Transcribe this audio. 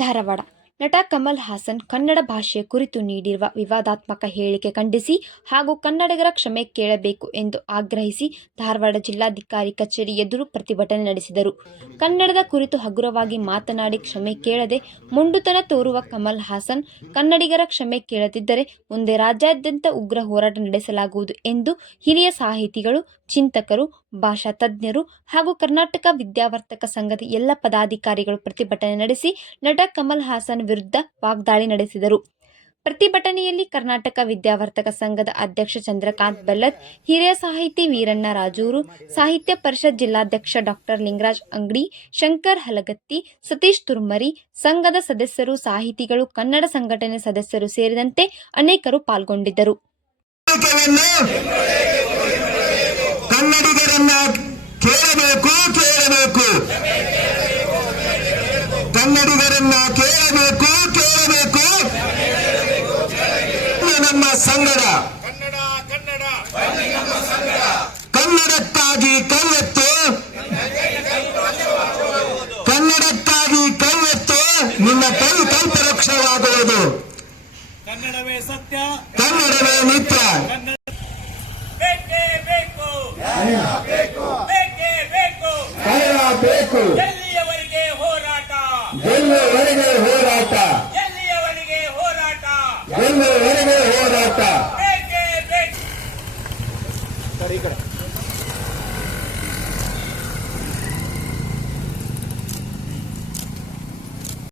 ಧಾರವಾಡ ನಟ ಕಮಲ್ ಹಾಸನ್ ಕನ್ನಡ ಭಾಷೆಯ ಕುರಿತು ನೀಡಿರುವ ವಿವಾದಾತ್ಮಕ ಹೇಳಿಕೆ ಖಂಡಿಸಿ ಹಾಗೂ ಕನ್ನಡಿಗರ ಕ್ಷಮೆ ಕೇಳಬೇಕು ಎಂದು ಆಗ್ರಹಿಸಿ ಧಾರವಾಡ ಜಿಲ್ಲಾಧಿಕಾರಿ ಕಚೇರಿ ಎದುರು ಪ್ರತಿಭಟನೆ ನಡೆಸಿದರು. ಕನ್ನಡದ ಕುರಿತು ಹಗುರವಾಗಿ ಮಾತನಾಡಿ ಕ್ಷಮೆ ಕೇಳದೆ ಮುಂಡುತನ ತೋರುವ ಕಮಲ್ ಹಾಸನ್ ಕನ್ನಡಿಗರ ಕ್ಷಮೆ ಕೇಳದಿದ್ದರೆ ಮುಂದೆ ರಾಜ್ಯಾದ್ಯಂತ ಉಗ್ರ ಹೋರಾಟ ನಡೆಸಲಾಗುವುದು ಎಂದು ಹಿರಿಯ ಸಾಹಿತಿಗಳು, ಚಿಂತಕರು, ಭಾಷಾ ತಜ್ಞರು ಹಾಗೂ ಕರ್ನಾಟಕ ವಿದ್ಯಾವರ್ತಕ ಸಂಘದ ಎಲ್ಲ ಪದಾಧಿಕಾರಿಗಳು ಪ್ರತಿಭಟನೆ ನಡೆಸಿ ನಟ ಕಮಲ್ ಹಾಸನ್ ವಿರುದ್ಧ ವಾಗ್ದಾಳಿ ನಡೆಸಿದರು. ಪ್ರತಿಭಟನೆಯಲ್ಲಿ ಕರ್ನಾಟಕ ವಿದ್ಯಾವರ್ತಕ ಸಂಘದ ಅಧ್ಯಕ್ಷ ಚಂದ್ರಕಾಂತ್ ಬೆಲ್ಲದ್ ಹಿರಿಯ ಸಾಹಿತಿ ವೀರಣ್ಣ ರಾಜೂರು, ಸಾಹಿತ್ಯ ಪರಿಷತ್ ಜಿಲ್ಲಾಧ್ಯಕ್ಷ ಡಾಕ್ಟರ್ ಲಿಂಗರಾಜ್ ಅಂಗಡಿ, ಶಂಕರ್ ಹಲಗತ್ತಿ, ಸತೀಶ್ ತುರ್ಮರಿ, ಸಂಘದ ಸದಸ್ಯರು, ಸಾಹಿತಿಗಳು, ಕನ್ನಡ ಸಂಘಟನೆ ಸದಸ್ಯರು ಸೇರಿದಂತೆ ಅನೇಕರು ಪಾಲ್ಗೊಂಡಿದ್ದರು ಹೇಳಿಕೆಯನ್ನು ಕನ್ನಡಿಗರನ್ನ ಕೇಳಬೇಕು ಕೇಳಬೇಕು ಕನ್ನಡಿಗರನ್ನ ಕೇಳಬೇಕು ಕೇಳಬೇಕು. ಇದು ನಮ್ಮ ಸಂಗಡ. ಕನ್ನಡ ಕನ್ನಡ ಕನ್ನಡಕ್ಕಾಗಿ ಕೈವತ್ತು ಕನ್ನಡಕ್ಕಾಗಿ ಕೈವತ್ತು ನಿಮ್ಮ ಕೈ ಕಲ್ಪರಕ್ಷವಾಗುವುದು ಕನ್ನಡವೇ ಸತ್ಯ. ಕನ್ನಡವೇ ನಿತ್ಯ ಕನ್ನಡ ಬೇಕೇ. ಬೇಕು. ಬೇಕೇ ಬೇಕು. ಬೇಕು. ಎರೆಗೆ ಹೋರಾಟ? ಎಲ್ಲಿಯವರಿಗೆ ಹೋರಾಟ? ಎಲ್ಲೆರೆಗೆ ಹೋರಾಟ? ಸರಿ ಕಡ.